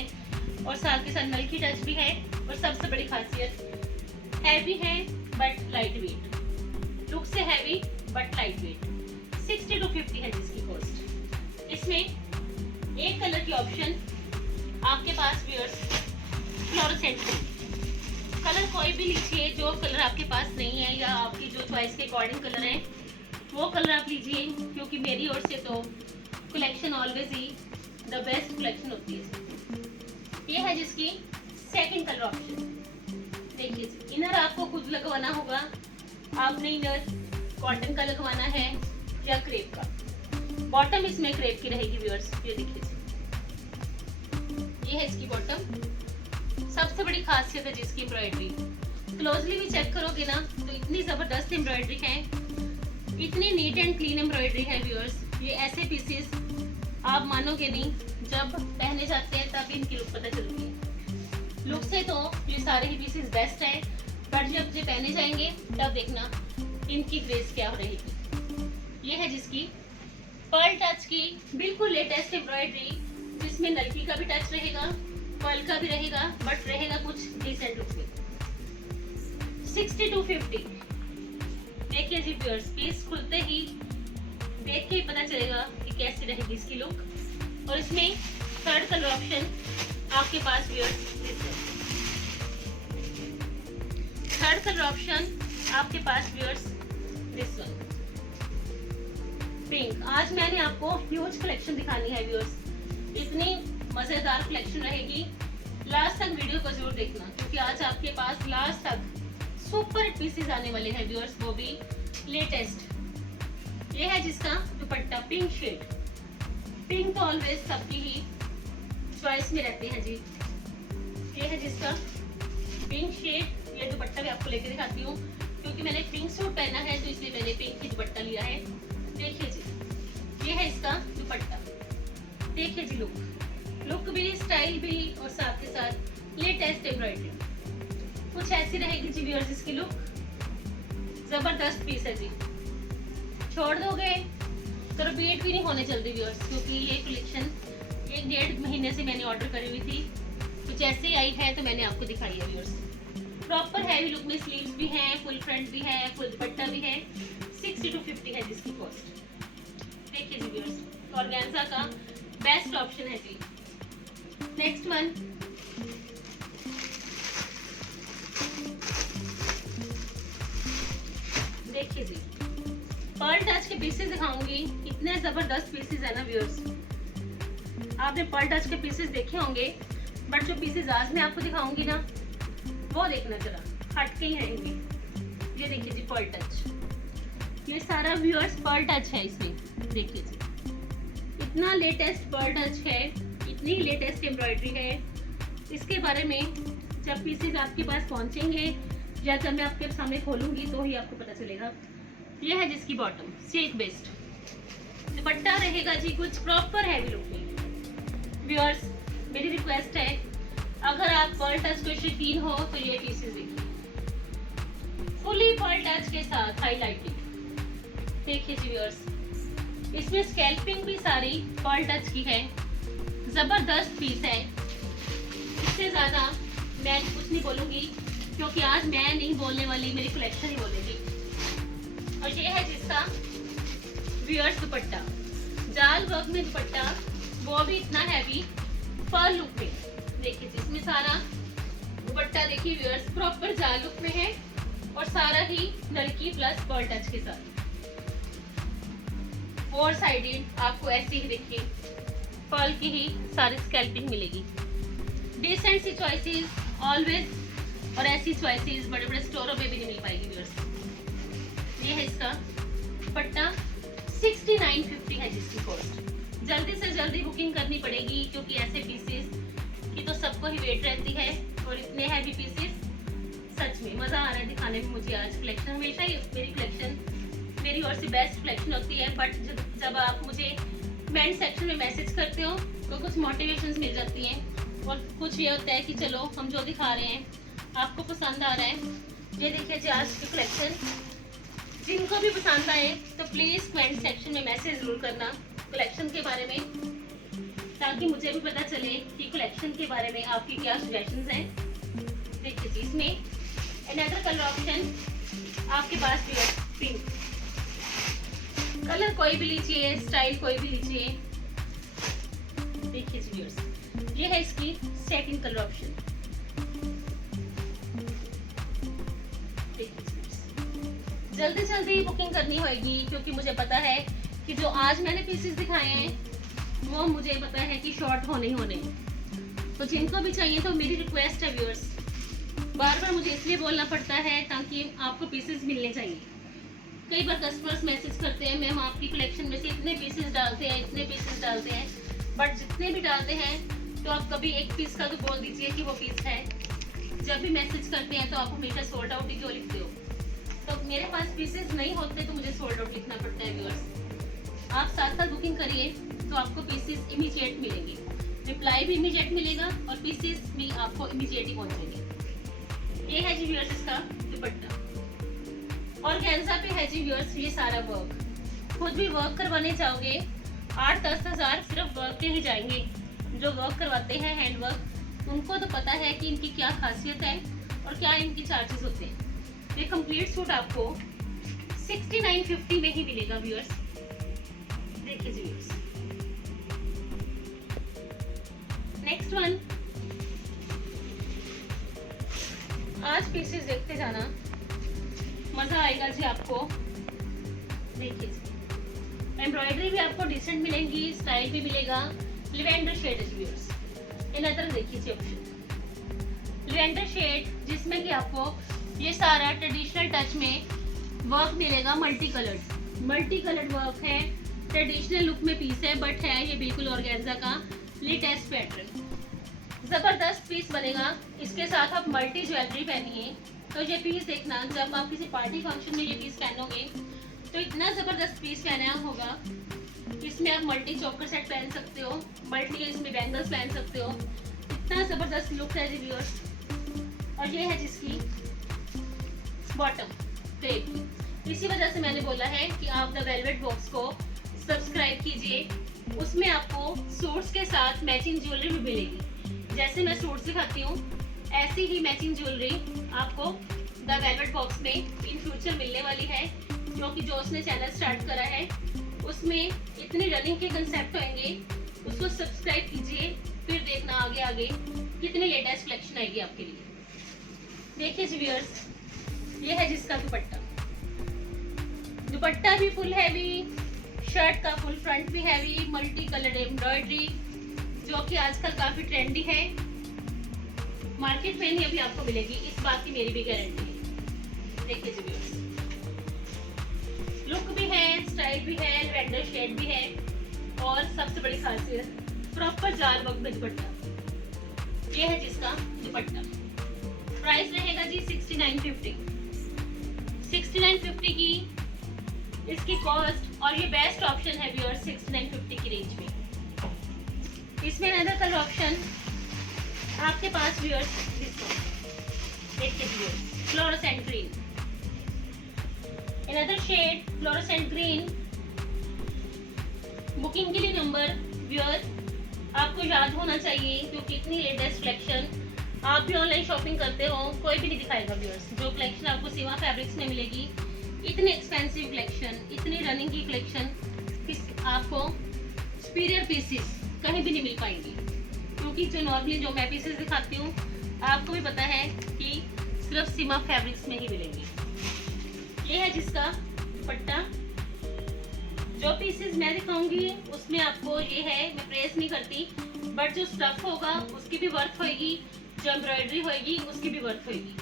और साथ के साथ नलकी टच भी है। और सबसे बड़ी खासियत हैवी है बट लाइट वेट। लुक से heavy but light weight. 60 to 50 है जिसकी कॉस्ट। इसमें एक कलर की ऑप्शन आपके पास व्यूअर्स फ्लोरोसेंट कलर कोई भी लीजिए, जो कलर आपके पास नहीं है या आपकी जो चॉइस के अकॉर्डिंग कलर है वो कलर आप लीजिए, क्योंकि मेरी ओर से तो collection always he the best collection होती है। ये है जिसकी सेकंड कलर ऑप्शन। देखिए इनर आपको खुद लगवाना होगा। आपने इनर कॉटन का लगवाना है या क्रेप का। बॉटम इसमें क्रेप की रहेगी व्यूअर्स। ये देखिए ये है इसकी बॉटम। सबसे बड़ी खासियत है जिसकी एम्ब्रॉयडरी। क्लोजली भी चेक करोगे ना तो इतनी ज़बरदस्त एम्ब्रॉयडरी है, इतनी नीट एंड क्लीन एम्ब्रॉयडरी है व्यूअर्स। ये ऐसे पीसेस आप मानोगे नहीं, जब पहने जाते हैं तब इनकी लुक पता चलती है। लुक से तो ये सारे ही पीसेस बेस्ट हैं, बट जब ये पहने जाएंगे तब देखना इनकी ग्रेस क्या हो रहेगी। ये है जिसकी पर्ल टच की बिल्कुल लेटेस्ट एम्ब्रॉयडरी, जिसमें नलकी का भी टच रहेगा, पर्ल का भी रहेगा, बट रहेगा कुछ डिसेंट लुक में। 60 to 50। देखिए जी व्यूअर्स, पीस खुलते ही देख के ही पता चलेगा कि कैसी रहेगी इसकी लुक। और इसमें थर्ड कलर ऑप्शन आपके पास व्यूअर्स थर्ड कलर ऑप्शन आपके पास व्यूअर्स दिस वन पिंक। आज मैंने आपको ह्यूज कलेक्शन दिखानी है व्यूअर्स। इतनी मजेदार कलेक्शन रहेगी, लास्ट तक वीडियो को जरूर देखना, क्योंकि आज आपके पास लास्ट तक सुपर पीसेस आने वाले हैं व्यूअर्स, वो भी लेटेस्ट। ये है जिसका दुपट्टा पिंक शेड। पिंक तो ऑलवेज सबकी ही चॉइस में रहते हैं जी। ये है जिसका पिंक शेड। ये दुपट्टा भी आपको लेके दिखाती हूँ, क्योंकि मैंने पिंक सूट पहना है तो इसलिए मैंने पिंक की दुपट्टा लिया है। देखिए जी, ये है इसका दुपट्टा। देखिए जी, लुक भी, स्टाइल भी, और साथ के साथ लेटेस्ट एम्ब्रॉयडरी कुछ ऐसी रहेगी जी व्यूअर्स। इसकी लुक जबरदस्त पीस है जी। छोड़ दोगे तो रिपीट भी नहीं होने जल्दी व्यूअर्स, क्योंकि ये कलेक्शन 1-1.5 महीने से मैंने ऑर्डर करी हुई थी। कुछ ऐसे ही आई है तो मैंने आपको दिखाई है व्यूअर्स। प्रॉपर हैवी लुक में स्लीव्स भी हैं, फुल फ्रंट भी है, फुल दुपट्टा भी है। 60 to 50 है जिसकी कॉस्ट। देखिए जी व्यूअर्स, ऑर्गेन्जा का बेस्ट ऑप्शन है जी। नेक्स्ट वन, देखिए जी, पर्ल टच के पीसेस दिखाऊंगी। इतने जबरदस्त पीसेस है ना व्यूअर्स। आपने पर्ल टच के पीसेस देखे होंगे, बट जो पीसेस आज मैं आपको दिखाऊंगी ना, वो देखना जरा हटके ही रहेंगे। ये देखिए जी, पर्ल टच। ये सारा व्यूअर्स पर्ल टच है इसमें। देखिए जी, इतना लेटेस्ट पर्ल टच है, इतनी लेटेस्ट एम्ब्रॉयडरी है। इसके बारे में जब पीसेस आपके पास पहुंचेंगे या जब मैं आपके सामने खोलूंगी तो ही आपको पता चलेगा। ये है जिसकी बॉटम सिल्क बेस्ड। दुपट्टा रहेगा जी कुछ प्रॉपर हैवी लुक में। व्यूअर्स, मेरी रिक्वेस्ट है, अगर आप पर्ल टच के शौकीन हो तो ये पीसेस देखिए, फुली पर्ल टच के साथ हाईलाइटिंग। देखिए जी व्यूअर्स, इसमें स्कैल्पिंग भी सारी पर्ल टच की है। जबरदस्त पीस है। इससे ज्यादा मैं कुछ नहीं बोलूंगी, क्योंकि आज मैं नहीं बोलने वाली, मेरी कलेक्शन ही बोलेगी। और ये है जिसका व्यूअर्स दुपट्टा, जाल वर्क में दुपट्टा, वो भी इतना हैवी पर्ल लुक में। देखिए इसमें सारा दुपट्टा देखिए व्यूअर्स प्रॉपर जाल लुक में है, और सारा ही नलकी प्लस पर्ल टच के साथ। 4 साइडेड आपको ऐसी ही देखिए पर्ल की ही सारी स्कैल्पिंग मिलेगी। डिसेंट सी चॉइसेस ऑलवेज, और ऐसी चॉइसेस बड़े बड़े स्टोरों में भी नहीं मिल पाएगी व्यूअर्स। ये है इसका दुपट्टा। 6950 है जिसकी कॉस्ट। जल्दी से जल्दी बुकिंग करनी पड़ेगी, क्योंकि ऐसे पीसेस की तो सबको ही वेट रहती है, और इतने हैवी पीसेस सच में मजा आ रहा है दिखाने में मुझे आज। कलेक्शन हमेशा ही मेरी कलेक्शन मेरी ओर से बेस्ट कलेक्शन होती है, बट जब आप मुझे कमेंट सेक्शन में मैसेज करते हो तो कुछ मोटिवेशंस मिल जाती हैं, और कुछ ये होता है कि चलो हम जो दिखा रहे हैं आपको पसंद आ रहा है। ये देखिए जी आज की कलेक्शन, जिनको भी पसंद आए तो प्लीज़ कमेंट सेक्शन में मैसेज जरूर करना कलेक्शन के बारे में, ताकि मुझे भी पता चले कि कलेक्शन के बारे में आपकी क्या सजेशंस हैं। देखिए जी, इसमें अनदर कलर ऑप्शन आपके पास भी है पिंक। कलर कोई भी लीजिए, स्टाइल कोई भी लीजिए। देखिए जी व्यूअर्स, ये है इसकी सेकंड कलर ऑप्शन। जल्दी जल्दी बुकिंग करनी होगी, क्योंकि मुझे पता है कि जो आज मैंने पीसेस दिखाए हैं वो मुझे पता है कि शॉर्ट होने ही होने। तो जिनको भी चाहिए तो मेरी रिक्वेस्ट है व्यूअर्स, बार बार मुझे इसलिए बोलना पड़ता है ताकि आपको पीसेस मिलने चाहिए। कई बार कस्टमर्स मैसेज करते हैं, मैम आपकी कलेक्शन में से इतने पीसेस डालते हैं, इतने पीसेस डालते हैं, बट जितने भी डालते हैं तो आप कभी एक पीस का तो बोल दीजिए कि वो पीस है। जब भी मैसेज करते हैं तो आप हमेशा सोल्ड आउट ही क्यों लिखते हो? तो मेरे पास पीसेस नहीं होते तो मुझे सोल्ड आउट लिखना पड़ता है व्यूअर्स। आप साथ साथ बुकिंग करिए तो आपको पीसेस इमीडिएट मिलेंगे, रिप्लाई भी इमीडिएट मिलेगा, और पीसेस भी आपको इमीडिएट ही पहुंचेंगे। ये है जी व्यूअर्स इसका दुपट्टा। ऑर्गेन्जा पे है जी व्यूअर्स ये सारा वर्क। खुद भी वर्क करवाने जाओगे 8-10 हज़ार सिर्फ वर्क के ही जाएंगे। जो वर्क करवाते हैं हैंड वर्क, उनको तो पता है कि इनकी क्या खासियत है और क्या इनकी चार्जेस होते हैं। ये कंप्लीट सूट आपको 6950 में ही मिलेगा व्यूअर्स। देखिए जी व्यूअर्स, नेक्स्ट वन। आज पीसेस देखते जाना, मजा आएगा जी आपको। देखिए जी, एम्ब्रॉयडरी भी आपको डिसेंट मिलेंगी, स्टाइल भी मिलेगा। लिवेंडर शेड है व्यूअर्स। अनदर देखिए जी ऑप्शन लिवेंडर शेड, जिसमें कि आपको ये सारा ट्रेडिशनल टच में वर्क मिलेगा। मल्टी कलर्ड वर्क है, ट्रेडिशनल लुक में पीस है, बट है ये बिल्कुल ऑर्गेन्जा का लेटेस्ट पैटर्न। जबरदस्त पीस बनेगा। इसके साथ आप मल्टी ज्वेलरी पहनिए तो ये पीस देखना, जब आप किसी पार्टी फंक्शन में ये पीस पहनोगे तो इतना जबरदस्त पीस पहना होगा। इसमें आप मल्टी चोकर सेट पहन सकते हो, मल्टी इसमें बैंगल्स पहन सकते हो। इतना जबरदस्त लुक है जी व्यूअर्स। और ये है जिसकी बॉटम क्रेप। इसी वजह से मैंने बोला है कि आप द वेलवेट बॉक्स को सब्सक्राइब कीजिए। उसमें आपको सूट्स के साथ मैचिंग ज्वेलरी भी मिलेगी। जैसे मैं सूट्स दिखाती हूँ ऐसी ही मैचिंग ज्वेलरी आपको द वेलवेट बॉक्स में इन फ्यूचर मिलने वाली है, क्योंकि जो उसने चैनल स्टार्ट करा है उसमें इतनी रनिंग के कंसेप्ट होंगे। उसको सब्सक्राइब कीजिए, फिर देखना आगे आगे कितनी लेटेस्ट कलेक्शन आएगी आपके लिए। देखिए जी व्यूअर्स, ये है जिसका दुपट्टा। दुपट्टा भी फुल हैवी, शर्ट का फुल फ्रंट भी हैवी, मल्टी कलर एम्ब्रॉयडरी, जो कि आजकल काफी ट्रेंडी है। मार्केट में नहीं अभी आपको मिलेगी, इस बात की मेरी भी गारंटी है। देखिए जी व्यूअर्स, लुक भी है, स्टाइल भी है, लेवेंडर शेड भी है, और सबसे बड़ी खासियत प्रॉपर जाल वर्क में दुपट्टा। ये है जिसका दुपट्टा। प्राइस रहेगा जी 6950। 6950 की इसकी कॉस्ट, और ये बेस्ट ऑप्शन है व्यूअर्स 6950 की रेंज में। इसमें अनदर कलर ऑप्शन आपके पास व्यूअर्स देखिए viewers, fluorescent green, another shade fluorescent green. Booking के लिए नंबर व्यूअर आपको याद होना चाहिए, क्योंकि इतनी लेटेस्ट कलेक्शन आप भी ऑनलाइन शॉपिंग करते हो, कोई भी नहीं दिखाएगा व्यूअर्स। जो कलेक्शन आपको सीमा फैब्रिक्स में मिलेगी, इतनी एक्सपेंसिव कलेक्शन, इतनी रनिंग की कलेक्शन आपको सुपीरियर पीसेस कहीं भी नहीं मिल पाएंगी। क्योंकि जो नॉर्मली जो मैं पीसेस दिखाती हूँ आपको भी पता है कि सिर्फ सीमा फैब्रिक्स में ही मिलेंगी। ये है जिसका दुपट्टा। जो पीसेस मैं दिखाऊंगी उसमें आपको ये है, मैं प्रेस नहीं करती, बट जो स्टफ होगा उसकी भी वर्क होगी, जो एम्ब्रॉयडरी होगी उसकी भी वर्क होगी।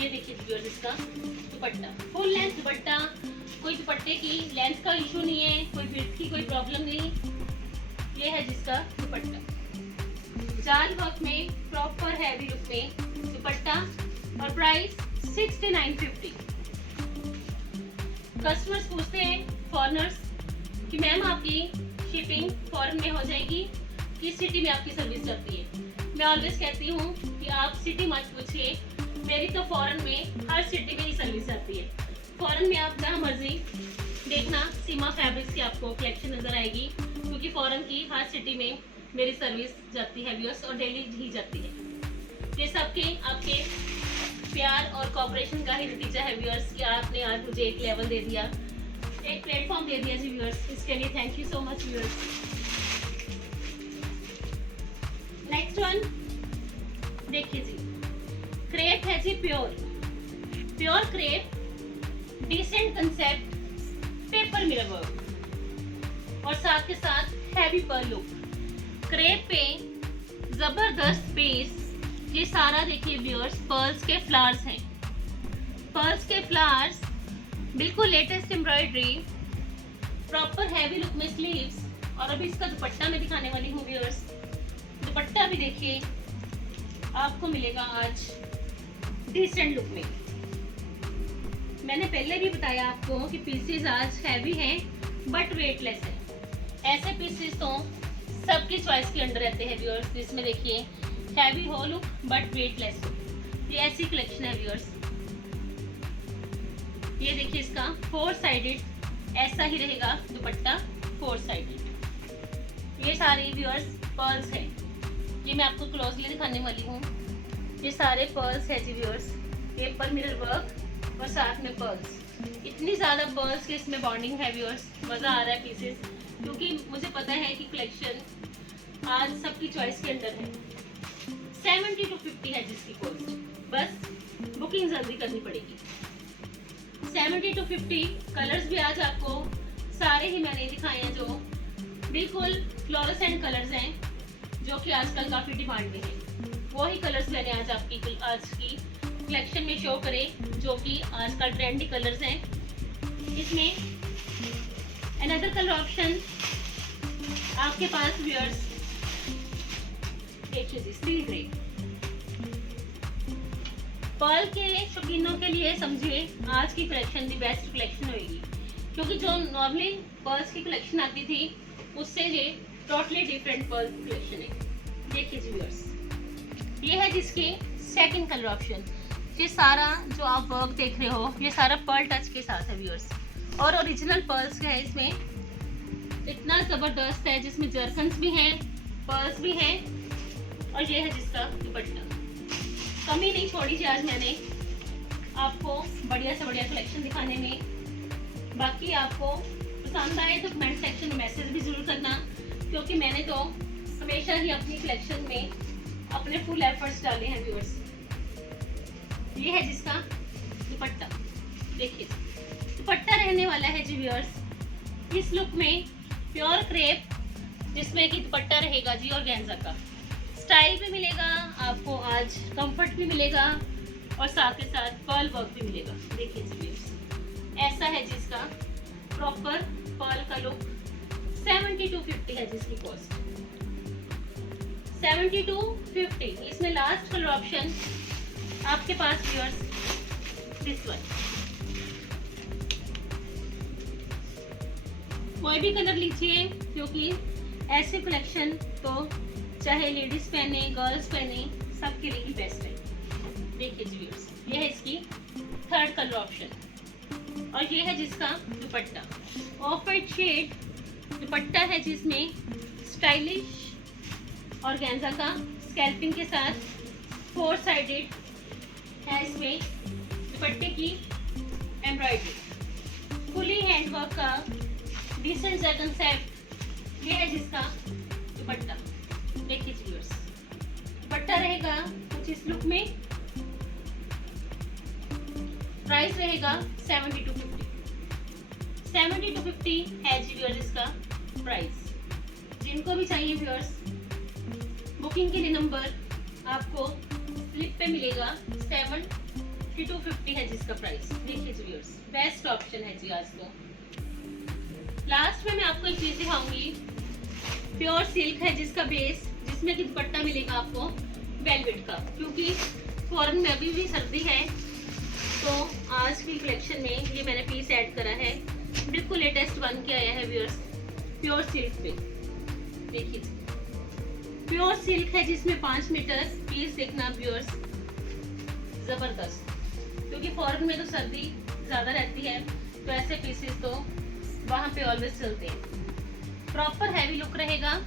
ये देखिए व्यूअर्स, इसका दुपट्टा फुल लेंथ दुपट्टा। कोई दुपट्टे की लेंथ का इशू नहीं है, कोई विड्थ की कोई प्रॉब्लम नहीं। ये है जिसका दुपट्टा, जाल वर्क में प्रॉपर हैवी लुक में दुपट्टा, और प्राइस 6950। कस्टमर्स पूछते हैं फॉरेनर्स कि मैम आपकी शिपिंग फॉरेन में हो जाएगी, किस सिटी में आपकी सर्विस चलती है। मैं ऑलवेज कहती हूँ कि आप सिटी मत पूछिए, मेरी तो फॉरेन में हर सिटी में ही सर्विस आती है। फॉरेन में आप जहाँ मर्जी देखना, सीमा फैब्रिक्स की आपको कलेक्शन नजर आएगी, क्योंकि फॉरेन की हर सिटी में मेरी सर्विस जाती है व्यूअर्स, और डेली ही जाती है। ये सबके आपके प्यार और कोऑपरेशन का ही नतीजा है व्यूअर्स, कि आपने आज मुझे एक लेवल दे दिया, एक प्लेटफॉर्म दे दिया जी व्यूअर्स। इसके लिए thank you so much viewers. Next one देखिए जी, क्रेप है जी pure pure crepe, decent concept, paper mirror work, और साथ के साथ हैवी पर्ल लुक। क्रेप पे जबरदस्त पीस। ये सारा देखिए व्यूअर्स, पर्ल्स के फ्लावर्स हैं। पर्ल्स के फ्लावर्स, बिल्कुल latest embroidery, proper heavy look में स्लीव्स, और अभी इसका दुपट्टा मैं दिखाने वाली हूँ व्यूअर्स। दुपट्टा भी देखिए आपको मिलेगा आज डिसेंट लुक में। मैंने पहले भी बताया आपको कि पीसेस आज हैवी हैं बट वेटलेस है। ऐसे पीसेस तो सबकी चॉइस के अंडर रहते हैं व्यूअर्स, जिसमें देखिए हैवी हो लुक बट वेटलेस हो। ये ऐसी कलेक्शन है व्यूअर्स। ये देखिए इसका 4 साइडेड ऐसा ही रहेगा दुपट्टा, 4 साइडेड। ये सारे व्यूअर्स पर्ल्स है, ये मैं आपको क्लोजली दिखाने वाली हूँ। ये सारे पर्ल्स है जी व्यूअर्स, पेपर मिरर वर्क और साथ में पर्ल्स। इतनी ज़्यादा पर्ल्स के इसमें बॉन्डिंग है व्यूअर्स, मज़ा आ रहा है पीसेस, क्योंकि मुझे पता है कि कलेक्शन आज सबकी चॉइस के अंदर है। 70 to 50 है जिसकी कॉस्ट, बस बुकिंग जल्दी करनी पड़ेगी। 70 to 50 कलर्स भी आज आपको सारे ही मैंने दिखाए हैं, जो बिल्कुल फ्लोरोसेंट कलर्स हैं, जो कि आजकल काफ़ी डिमांड में है। वही कलर्स मैंने आज की कलेक्शन में शो करे, जो कि आजकल ट्रेंडी कलर्स हैं। इसमें अनदर कलर ऑप्शन आपके पास व्यूअर्स, देखिए जी, स्टील ग्रे। पर्ल के शौकीनों के लिए समझिए आज की कलेक्शन दी बेस्ट कलेक्शन होगी, क्योंकि जो नॉर्मली पर्ल्स की कलेक्शन आती थी उससे ये टोटली डिफरेंट पर्ल कलेक्शन है। देखिए जी व्यूअर्स, ये है जिसके सेकंड कलर ऑप्शन। ये सारा जो आप वर्क देख रहे हो ये सारा पर्ल टच के साथ है व्यूअर्स, और ओरिजिनल पर्ल्स का है। इसमें इतना ज़बरदस्त है, जिसमें जर्कन्स भी हैं, पर्ल्स भी हैं, और ये है जिसका दुपट्टा। कमी नहीं छोड़ी थी आज मैंने आपको बढ़िया से बढ़िया कलेक्शन दिखाने में। बाकी आपको पसंद आए तो कमेंट सेक्शन में मैसेज भी ज़रूर करना, क्योंकि मैंने तो हमेशा ही अपनी कलेक्शन में अपने फुल एफर्ट्स डाले हैं व्यूअर्स। ये है जिसका दुपट्टा। देखिए दुपट्टा रहने वाला है जी व्यूअर्स इस लुक में प्योर क्रेप, जिसमें कि दुपट्टा रहेगा जी ऑर्गेन्जा का। स्टाइल भी मिलेगा आपको, आज कंफर्ट भी मिलेगा, और साथ ही साथ पर्ल वर्क भी मिलेगा। देखिए जी व्यूअर्स, ऐसा है जिसका प्रॉपर पर्ल का लुक। 7250 है जिसकी कॉस्ट, 7250। इसमें लास्ट कलर ऑप्शन आपके पास व्यूअर्स दिस वन। कोई भी कलर लीजिए, क्योंकि ऐसे कलेक्शन तो चाहे लेडीज पहने गर्ल्स पहने सबके लिए ही बेस्ट है। देखिए जी व्यूअर्स, ये है इसकी थर्ड कलर ऑप्शन, और ये है जिसका dupatta. Off white shade dupatta है, जिसमें स्टाइलिश ऑर्गेन्जा का स्कैल्पिंग के साथ 4 साइडेड है। इसमें दुपट्टे की एम्ब्रॉयडरी, फुली हैंडवर्क का डिसेंट सा कंसेप्ट। ये है जिसका दुपट्टा। देखिए व्यूअर्स, दुपट्टा रहेगा कुछ इस लुक में। प्राइस रहेगा 7250। 7250 है जी व्यूअर्स इसका प्राइस। जिनको भी चाहिए व्यूअर्स, बुकिंग के लिए नंबर आपको स्लिप पे मिलेगा। 7250 है जिसका प्राइस। देखिए जी व्यूअर्स, बेस्ट ऑप्शन है जी आज तो। लास्ट में मैं आपको एक चीज दिखाऊंगी, प्योर सिल्क है जिसका बेस, जिसमें कि दुपट्टा मिलेगा आपको वेलवेट का, क्योंकि फॉरेन में अभी भी सर्दी है, तो आज की कलेक्शन में ये मैंने पीस ऐड करा है। बिल्कुल लेटेस्ट बन के आया है व्यूअर्स, प्योर सिल्क पे। देखिए प्योर सिल्क है, जिसमें 5 मीटर पीस देखना व्यूअर्स, जबरदस्त। क्योंकि फॉरेन में तो सर्दी ज्यादा रहती है, तो ऐसे पीसेस तो वहाँ पे ऑलवेज चलते हैं। प्रॉपर हैवी लुक रहेगा,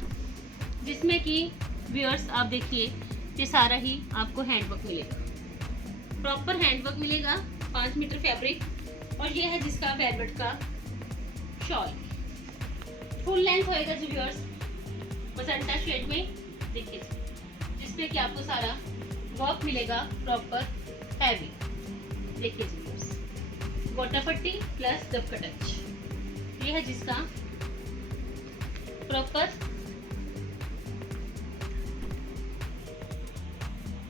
जिसमें कि व्यूअर्स आप देखिए ये सारा ही आपको हैंडवर्क मिलेगा, प्रॉपर हैंडवर्क मिलेगा, 5 मीटर फैब्रिक। और ये है जिसका वेलवेट का शॉल, फुल लेंथ होएगा जी व्यूअर्स, मजेंटा शेड में। देखिए जिसमें कि आपको सारा वर्क मिलेगा प्रॉपर हैवी। देखिए जी व्यूअर्स, गोटा पट्टी प्लस दबका टच। ये है जिसका प्रॉपर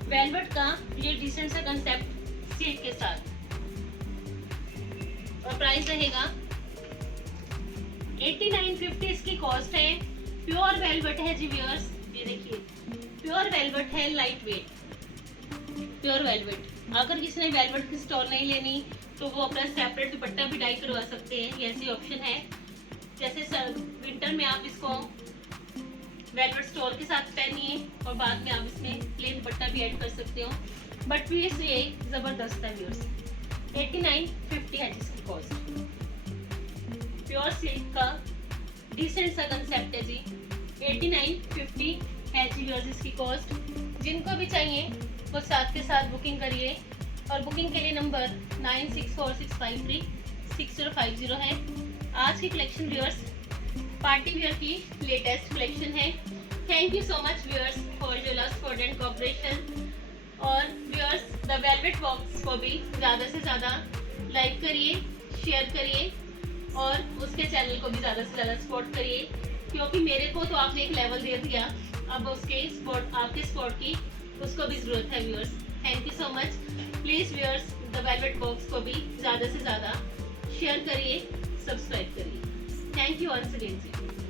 वेलवेट का ये डिसेंट सा कंसेप्ट सिल्क के साथ, और प्राइस रहेगा 8950 इसकी कॉस्ट है। प्योर वेलवेट है जी व्यूअर्स, ये देखिए प्योर वेलवेट है, लाइट वेट प्योर वेलवेट। अगर किसी ने वेलवेट की स्टॉल नहीं लेनी तो वो अपना सेपरेट दुपट्टा भी डाई करवा सकते हैं, ये ऐसी ऑप्शन है। जैसे विंटर में आप इसको वेलवेट स्टोल के साथ पहनिए, और बाद में आप इसमें प्लेन दुपट्टा भी ऐड कर सकते हो, बट पीस ये जबरदस्त है व्यूअर्स। 8950 है जिसकी कॉस्ट। प्योर सिल्क का डिसेंट सा कंसेप्ट है जी, 8950 है जी व्यूअर्स इसकी कॉस्ट। जिनको भी चाहिए वो साथ के साथ बुकिंग करिए, और बुकिंग के लिए नंबर 9646536050 है। आज की कलेक्शन व्यूअर्स पार्टी वेयर की लेटेस्ट कलेक्शन है। Thank you so much viewers for your love support and cooperation. और व्यूअर्स द वेलवेट बॉक्स को भी ज़्यादा से ज़्यादा लाइक करिए, शेयर करिए, और उसके चैनल को भी ज़्यादा से ज़्यादा सपोर्ट करिए, क्योंकि मेरे को तो आपने एक लेवल दे दिया, अब उसके सपोर्ट आपके सपोर्ट की उसको भी ज़रूरत है viewers. Thank you so much. Please viewers the velvet Box को भी ज़्यादा से ज़्यादा शेयर करिए, सब्सक्राइब करिए। Thank you once again ji.